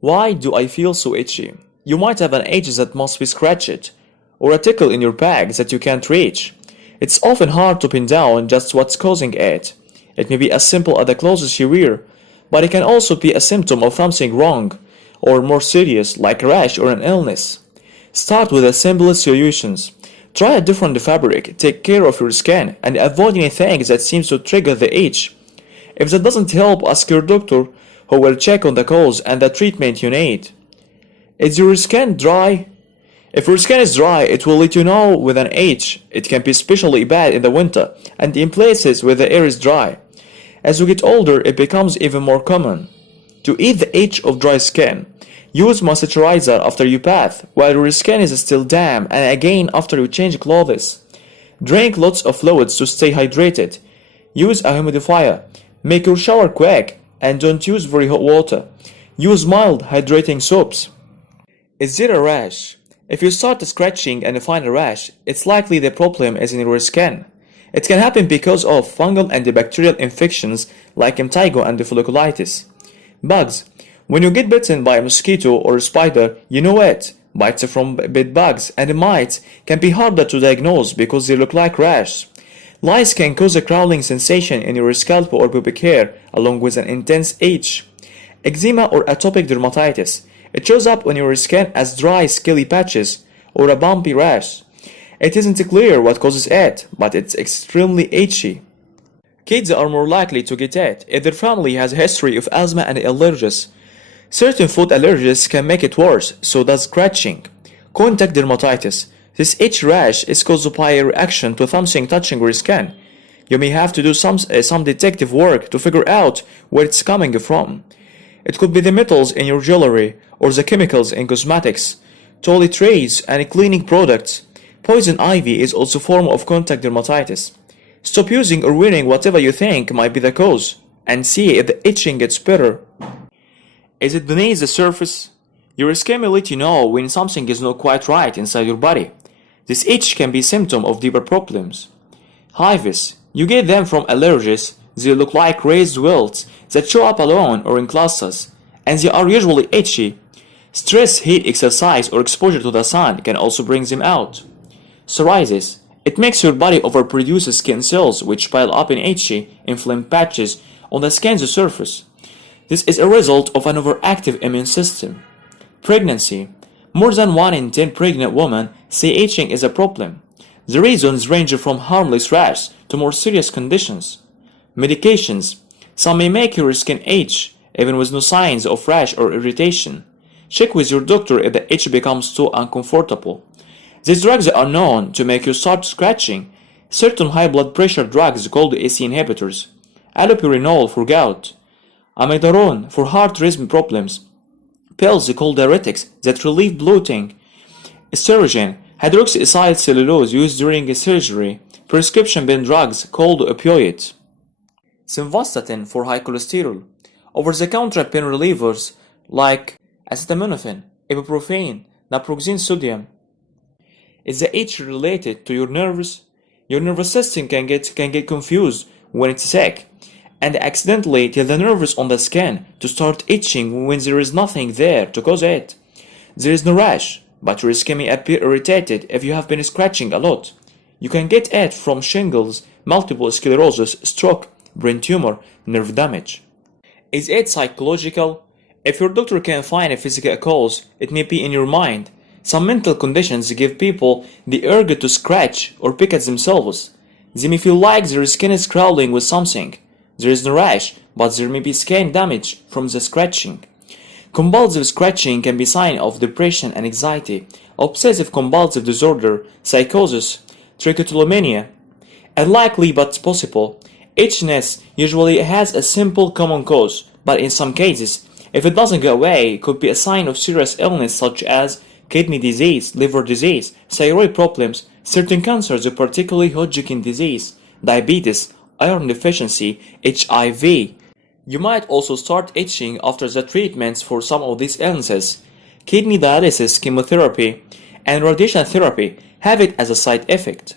Why do I feel so itchy? You might have an itch that must be scratched, or a tickle in your back that you can't reach. It's often hard to pin down just what's causing it. It may be as simple as the clothes you wear, but it can also be a symptom of something wrong, or more serious, like a rash or an illness. Start with the simplest solutions. Try a different fabric, take care of your skin, and avoid anything that seems to trigger the itch. If that doesn't help, ask your doctor, who will check on the cause and the treatment you need. Is your skin dry? If your skin is dry, it will let you know with an itch. It can be especially bad in the winter and in places where the air is dry. As you get older, it becomes even more common. To ease the itch of dry skin, use moisturizer after you bath while your skin is still damp and again after you change clothes. Drink lots of fluids to stay hydrated. Use a humidifier. Make your shower quick and don't use very hot water. Use mild hydrating soaps. Is there a rash? If you start scratching and find a rash, it's likely the problem is in your skin. It can happen because of fungal and bacterial infections like impetigo and folliculitis. Bugs. When you get bitten by a mosquito or a spider, you know it. Bites from bed bugs and mites can be harder to diagnose because they look like rash. Lice can cause a crawling sensation in your scalp or pubic hair along with an intense itch. Eczema or atopic dermatitis. It shows up on your skin as dry, scaly patches or a bumpy rash. It isn't clear what causes it, but it's extremely itchy. Kids are more likely to get it if their family has a history of asthma and allergies. Certain food allergies can make it worse, so does scratching. Contact dermatitis. This itch rash is caused by a reaction to something touching your skin. You may have to do some detective work to figure out where it's coming from. It could be the metals in your jewelry or the chemicals in cosmetics, toiletries and cleaning products. Poison ivy is also a form of contact dermatitis. Stop using or wearing whatever you think might be the cause and see if the itching gets better. Is it beneath the surface? Your skin will let you know when something is not quite right inside your body. This itch can be a symptom of deeper problems. Hives. You get them from allergies. They look like raised welts that show up alone or in clusters, and they are usually itchy. Stress, heat, exercise, or exposure to the sun can also bring them out. Psoriasis. It makes your body overproduce skin cells which pile up in itchy, inflamed patches on the skin's surface. This is a result of an overactive immune system. Pregnancy. More than 1 in 10 pregnant women say itching is a problem. The reasons range from harmless rash to more serious conditions. Medications. Some may make your skin itch, even with no signs of rash or irritation. Check with your doctor if the itch becomes too uncomfortable. These drugs are known to make you start scratching. Certain high blood pressure drugs called ACE inhibitors. Allopurinol for gout. Amiodarone for heart rhythm problems. Pills called diuretics that relieve bloating. Estrogen, hydroxyethyl cellulose used during a surgery. Prescription pain drugs called opioids. Simvastatin for high cholesterol. Over-the-counter pain relievers like acetaminophen, ibuprofen, naproxen sodium. Is the itch related to your nerves? Your nervous system can get confused when it's sick and accidentally tell the nerves on the skin to start itching when there is nothing there to cause it. There is no rash, but your skin may appear irritated if you have been scratching a lot. You can get it from shingles, multiple sclerosis, stroke, brain tumor, nerve damage. Is it psychological? If your doctor can find a physical cause, it may be in your mind. Some mental conditions give people the urge to scratch or pick at themselves. They may feel like their skin is crawling with something. There is no rash, but there may be skin damage from the scratching. Compulsive scratching can be a sign of depression and anxiety, obsessive compulsive disorder, psychosis, trichotillomania. Unlikely but possible. Itchiness usually has a simple common cause, but in some cases, if it doesn't go away, it could be a sign of serious illness such as kidney disease, liver disease, thyroid problems, certain cancers, particularly Hodgkin disease, diabetes, iron deficiency, HIV. You might also start itching after the treatments for some of these illnesses. Kidney dialysis, chemotherapy, and radiation therapy have it as a side effect.